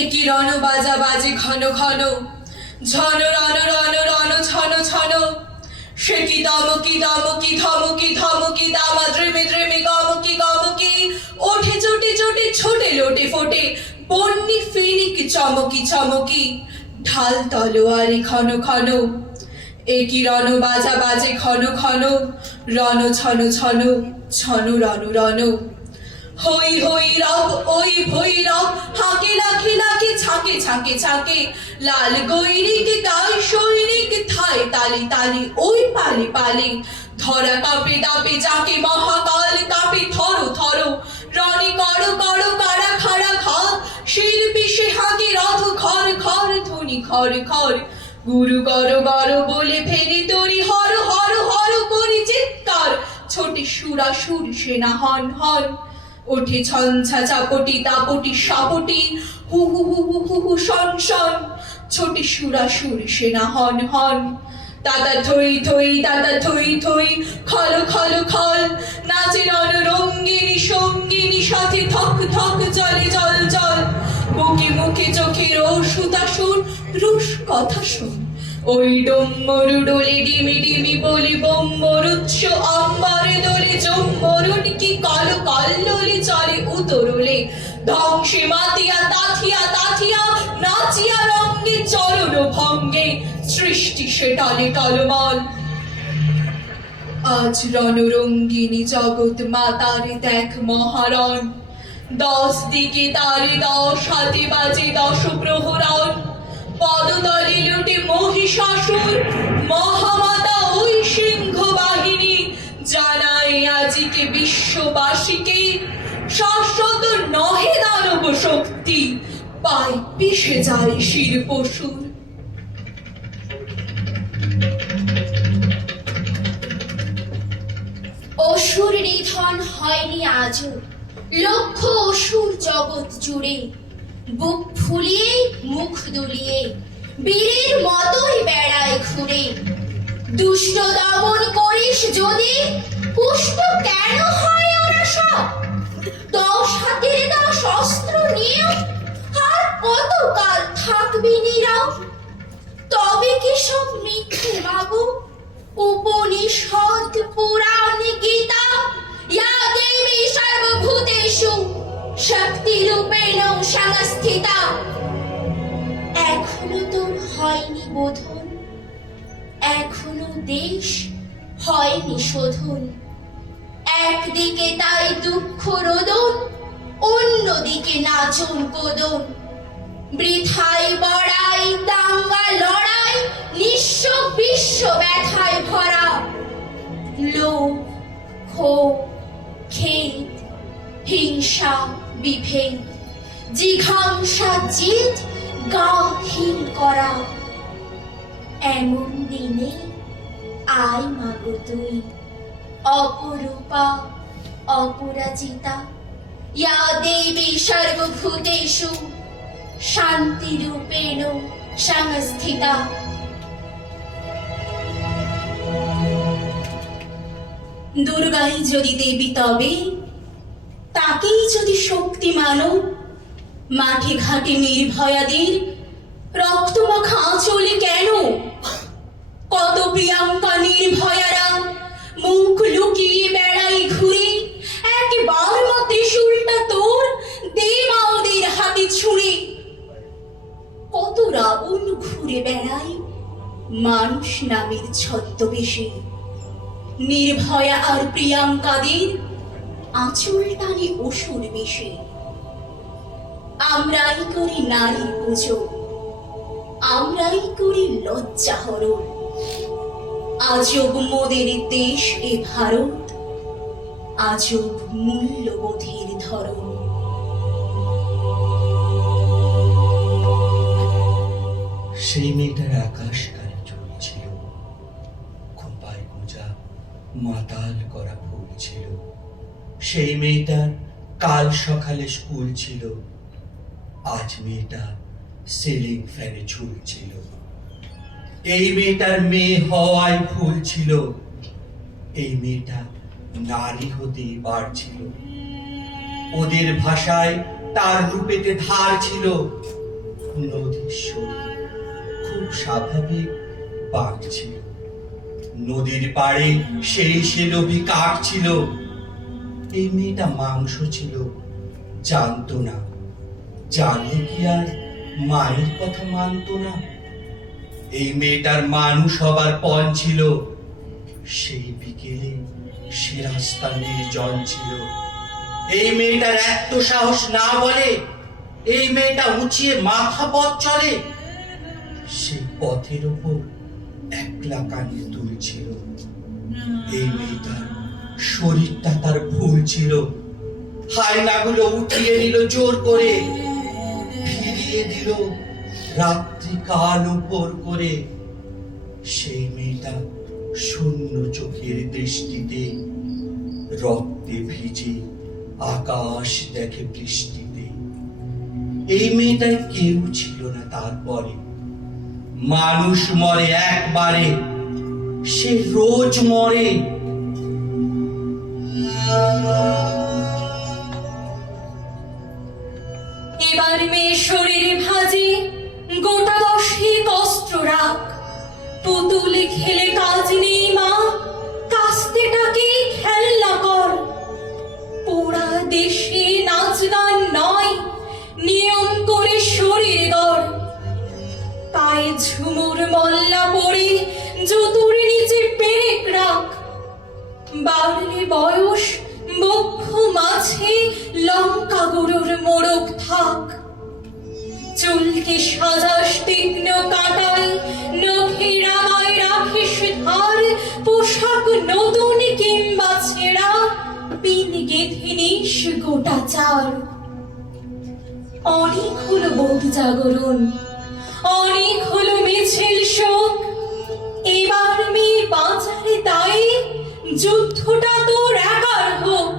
একই রণ বাজা বাজে ঘন ঘন, ঝন রণ রণ রণ ছন ছন। সে কি দমকি দমকি ধমকি ধমকি, দামা দ্রেমে দ্রেমে গমকি গমকি। ওঠে চটে চটে ছোটে লোটে ফোটে, বন্যি ফিনিক চমকি চমকি। ঢাল তলোয়ারি ঘন ঘন, একই রণ বাজা বাজে ঘন ঘন, রণ ছন ছন ছন রণ রণ। হই হই রব ওই ভৈরব, হাঁকে লাখে লাখে ছাকে ছাকে ছাকে। লাল গৈরিক গায় সৈনিক, থায় তালি তালি ওই পালে পালে। ধরা কাঁপে দাপে যাকে মহাকাল, কাঁপে থর থর রণে কর কর কারা খাড়া ঘাত। শিল্পী সে হাঁকে রথ খর খর ধ্বনি খর খর। গুরু গর গর বলে ফেরি তরি, হর হর হর করি চিৎকার। ছোটে সুরাসুর সেনা হন হন, ওঠে ছঞ্ছা চাপটি তাপটি সাপটি। হু হু হু হু হু হু শন শন, ছোটে সুরাসুর সেনা হন হন। দাদা থই থই দাদা থই থই, খল খল খল। নাচে রণ রঙ্গিনী সঙ্গিনী, সাথে থক থক জলে জল জল। মুখে মুখে চোখের সুতাসুর, রুশ কথা শুন। ওই ডোম্মরু ডোলে ডিমি ডিমি বলি, বোম্মর উৎস অম্বরে দোলে। জম্মরুন কি কল কল্লোলে চলে উতরলে। ধ্বংসে মাতিয়া তাথিয়া তাথিয়া, নাচিয়া রঙ্গে চরণ ভঙ্গে। সৃষ্টি সে টলে টলমল। আজ রণরঙ্গিনী জগৎ মাতারে দেখ মহারণ। 10 দিকে তারে 10 হাতে বাজে 10 প্রহরণ। পদতলে লুটে মহিষাসুর, মহামাতা ওই সিংহ বাহিনী। জানাই আজিকে বিশ্ববাসীকে, শাশ্বত নহে দানব শক্তি, পাই পিষে যায় শির পশুর। অসুর নিধন হয়নি আজও, লক্ষ অসুর জগৎ জুড়ে। বুক ফুলিয়ে মুখ দুলিয়ে, বীরের মতোই বেড়ায় ঘুরে। দুষ্ট দমন করিস যদি, পুষ্ট কেন হয় ওরা সব? 10 হাতের 10 অস্ত্র নিয়েও আর কত কাল থাকবি নীরব? তবে কি সব মিথ্যে মাগো? উপনিষদ পুরাণ গীতা, ইয়া দেবী সর্বভূতেষু শক্তিরূপেণ সংস্থিতা। এখনো তোর হয়নি বোধন, এখনো দেশ হয়নি শোধন। একদিকে তাই দুঃখ রোদন, অন্যদিকে নাচন কোদন। বৃথায় বড়াই দাঙ্গা লড়াই, নিঃস্ব বিশ্ব ব্যথায় ভরা। লোভ ক্ষোভ খেদ হিংসা বিভেদ, জিঘাংসা জিদ গাহীন করা। এমন দিনে আয় মাগো তুই, অপরূপা অপরাজিতা। ইয়া দেবী সর্বভূতেষু শান্তিরূপেণ সংস্থিতা। দুর্গাই যদি দেবী তবে, তাকেই যদি শক্তি মানো। মাঠে ঘাটে নির্ভয়াদের রক্তমাখা আঁচলে কেন? কত প্রিয়াঙ্কা নির্ভয়ারা মুখ লুকিয়ে বেড়াই ঘুরে। একবার মতে শুলটা তোর, দে মা ওদের হাতে ছুঁড়ে। কত রাবণ ঘুরে বেড়াই মানুষ নামের ছদ্মবেশে। নির্ভয়া আর প্রিয়াঙ্কাদের আঁচল টানে অসুর বেশে। আমরাই করি নারী পুজো, আমরাই করি লজ্জা হরণ। আজব মোদের দেশ এ ভারত, আজব মূল্যবোধের ধরন। সেই মেয়েটার আকাশ কানে ঝুলছিল, খোঁপায় গোঁজা মাতাল করা ফুল ছিল। সেই মেয়েটার কাল সকালে স্কুল ছিল, আজ মেয়েটা সিলিং ফ্যানে ঝুলছিল। এই মেয়েটার মেয়ে হওয়ায় ভুল ছিল, এই মেয়েটা নারী হতে বাড়ছিল। ওদের ভাষায় তার রূপেতে ধার ছিল, নদীর শরীর খুব স্বাভাবিক বাঁকছিল। নদীর পাড়ে সেই সে লোভী কাক ছিল। এই মেয়েটা মাংস ছিল, জানতো না, জানলে কি আর মায়ের কথা মানতো না? এই মেয়েটার মানুষ হবার পণ ছিল। সেই বিকেলে সে রাস্তা নির্জন ছিল। এই মেয়েটার এত সাহস না বলে এই মেয়েটা উঁচিয়ে মাথা পথ চলে। সেই পথের ওপর একলা কানের দুল ছিল। এই মেয়েটার শরীরটা তার ভুল ছিল। হায়নাগুলো উঠিয়ে নিল জোর করে, ফিরিয়ে দিল রাত্রি কাল উপর করে। সেই মেয়েটা শূন্য চোখের দৃষ্টিতে রক্তে ভিজে আকাশ দেখে বৃষ্টিতে। এই মেয়েটার কেউ ছিল না তারপরে। মানুষ মরে একবারে, সে রোজ মরে। এবার মেয়ে শরীরে ভাজে গোটা 10 অস্ত্র রাখ। পুতুল খেলে কাজ নেই মা, কাস্তেটাকে খেলনা কর। পোড়া দেশে নাচ গান নয়, নিয়ম করে শরীর গড়। পায়ে ঝুমুর মল্লা পরে জুতুর নিচে পেরেক রাখ। বাড়লে বয়স বক্ষ মাঝে লঙ্কা গুঁড়োর মোড়ক থাক। চুলকে সাজাস তীক্ষ্ণ কাঁটায়, নখে রাঙায় রাখিস ধার। পোশাক নতুন কিংবা ছেঁড়া, পিন গেঁথে নিস গোটা চার। অনেক হলো বোধ জাগরণ, অনেক হলো মিছিল শোক। এবার মেয়ে বাঁচারে তাই যুদ্ধটা তোর একার হোক।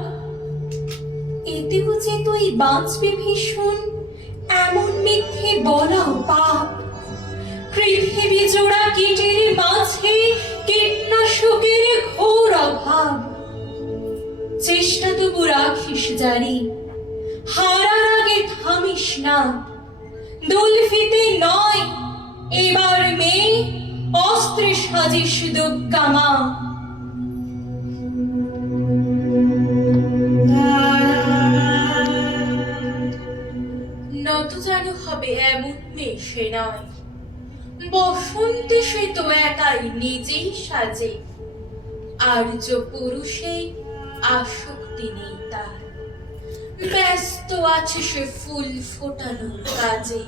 এতেও যে তুই বাঁচবি ভীষণ, এমন মিথ্যে বলাও পাপ। পৃথিবী জোড়া কীটের মাঝে কীটনাশকের ঘোর অভাব। চেষ্টা তবু রাখিস জারি, হারার আগে থামিস না। দুলফিতে নয় এবার মেয়ে, অস্ত্রে সাজিস দুঃকামা। নত যেন হবে এমন মেয়ে সে নয়। বসন্তে সে তো একাই নিজেই সাজে। আর্য পুরুষে আসক্তি নেই তার, ব্যস্ত আছে সে ফুল ফোটানোর কাজে।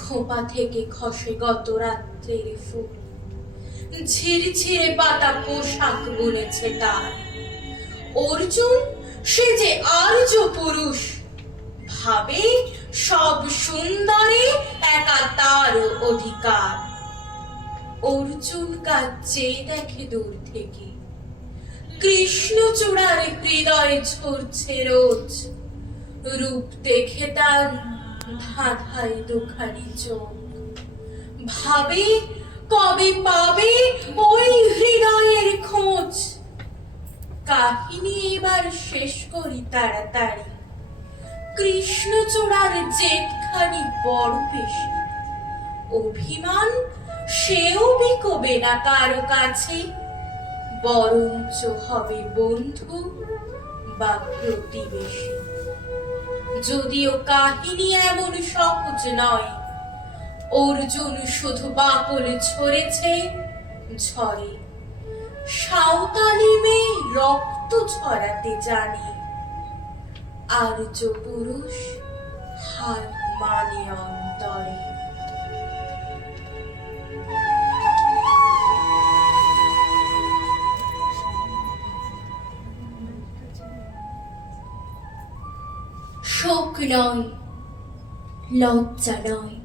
খোপা থেকে খসে গত রাত্রের ফুল, ঝিরঝিরে পাতা পোশাক বুনেছে তার। অর্জুন সে যে আর্য পুরুষ, ভাবে সব সুন্দরে একা তার অধিকার। অর্জুন কাজ চেয়ে দেখে দূর থেকে, কৃষ্ণচূড়ার হৃদয়ে ঝরছে রোজ। রূপ দেখে তার ধাঁধায় দুখানি চোখ, ভাবে কবে পাবে ওই হৃদয়ের খোঁজ। কাহিনী এবার শেষ করি তাড়াতাড়ি, কৃষ্ণচূড়ার জেদখানি বড় বেশি। অভিমান সেও বিকবে না কারো কাছে, বরঞ্চ হবে বন্ধু বা প্রতিবেশী। যদিও কাহিনী এমন সহজ নয়, অর্জুন শুধু বাকল ছড়েছে ঝরে। সাঁওতালি মেয়ে রক্ত ছড়াতে জানে, আর্য পুরুষ হার মানে অন্তরে। শোক নয়, লজ্জা নয়,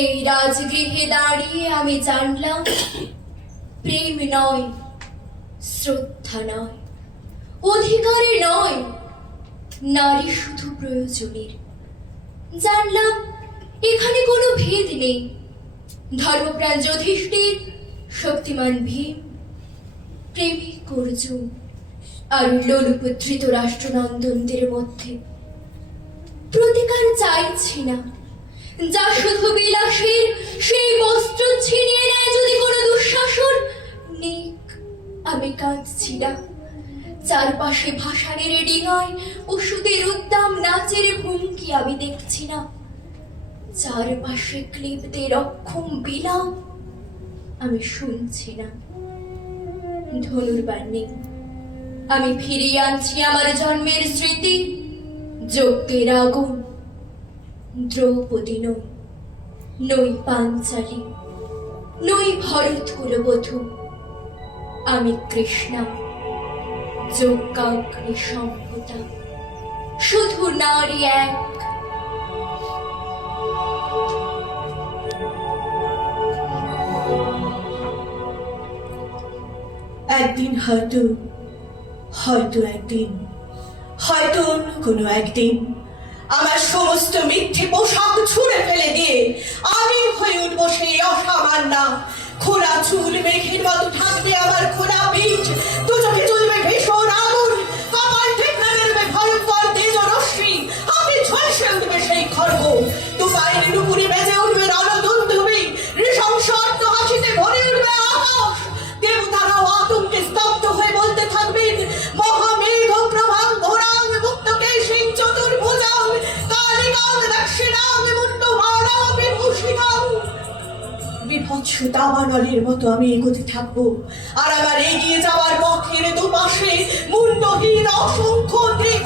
এই রাজগৃহে দাঁড়িয়ে আমি জানলাম প্রেম নয়, শ্রদ্ধা নয়, অধিকারে নয়, নারী শুধু প্রয়োজনের। জানলাম এখানে কোনো ভেদ নেই। ধর্মপ্রাণ যুধিষ্ঠির, শক্তিমান ভীম, প্রেমিক অর্জুন আর লোলুপধৃত রাষ্ট্রনন্দনদের মধ্যে প্রতিকার চাইছি না, যা শুধু বিলাসের সেই বস্ত্র ছিনিয়ে নেয় যদি কোনো দুঃশাসন। নিক, আমি কাঁদছি না। চারপাশে ভাসানের ডিঙায় ওষুধের উদ্দাম নাচের ভঙ্গি আমি দেখছি না। চারপাশে ক্লিপদের অক্ষম বিলাপ আমি শুনছি না। ধনুর্বাণ নেই, আমি ফিরিয়ে আনছি আমার জন্মের স্মৃতি। যজ্ঞের আগুন, দ্রৌপদী নই, নই পাঞ্চালী, নই ভরত কুলবধূ, আমি কৃষ্ণা, যজ্ঞাগ্নি সম্ভূতা, শুধু নারী এক। একদিন হয়তো একদিন, হয়তো অন্য কোনো একদিন আমার সমস্ত মিথ্যে পোশাক ছুঁড়ে ফেলে দিয়ে আমি হয়ে উঠবো সেই অসামান্যা। খোলা চুল মেঘের মতো থাকবে আমার খোলা পিঠ, দু চোখে চলবে ভীষণ আগুন, কপাল ঠিক না বেরোবে ভয়ঙ্কর তেজ রশ্মি, হাতে ঝলসে উঠবে সেই খড়গ, দু পায়ের নুপুরে বেজে উঠবে রণদুন্দুভি, নৃশংস হাসিতে ভরে উঠবে আকাশ। দেবতারাও আতঙ্কে স্তব্ধ হয়ে বলতে থাকবেন, মহামেঘ প্রভাং ঘোরাং মুক্তকেশিং চতুর্ভুজাং কালিকাং দক্ষিণাং মুন্ডমালাং বিভূষিতাং। বিভৎস দাবানলের মতো আমি এগোতে থাকবো, আর আমার এগিয়ে যাওয়ার পথের দুপাশে মুন্ডহীন অসংখ্য দেহ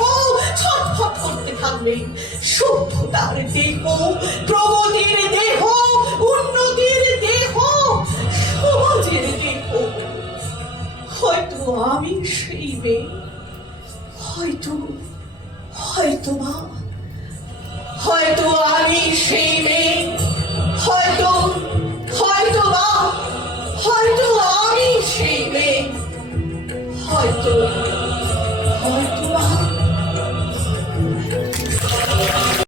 ছটফট করতে থাকবে। সভ্যতার দেহ, প্রগতির দেহ, উন্নতির দেহ, সমাজের দেহ। হয়তো আমি সেই মেয়ে, হয়তো বা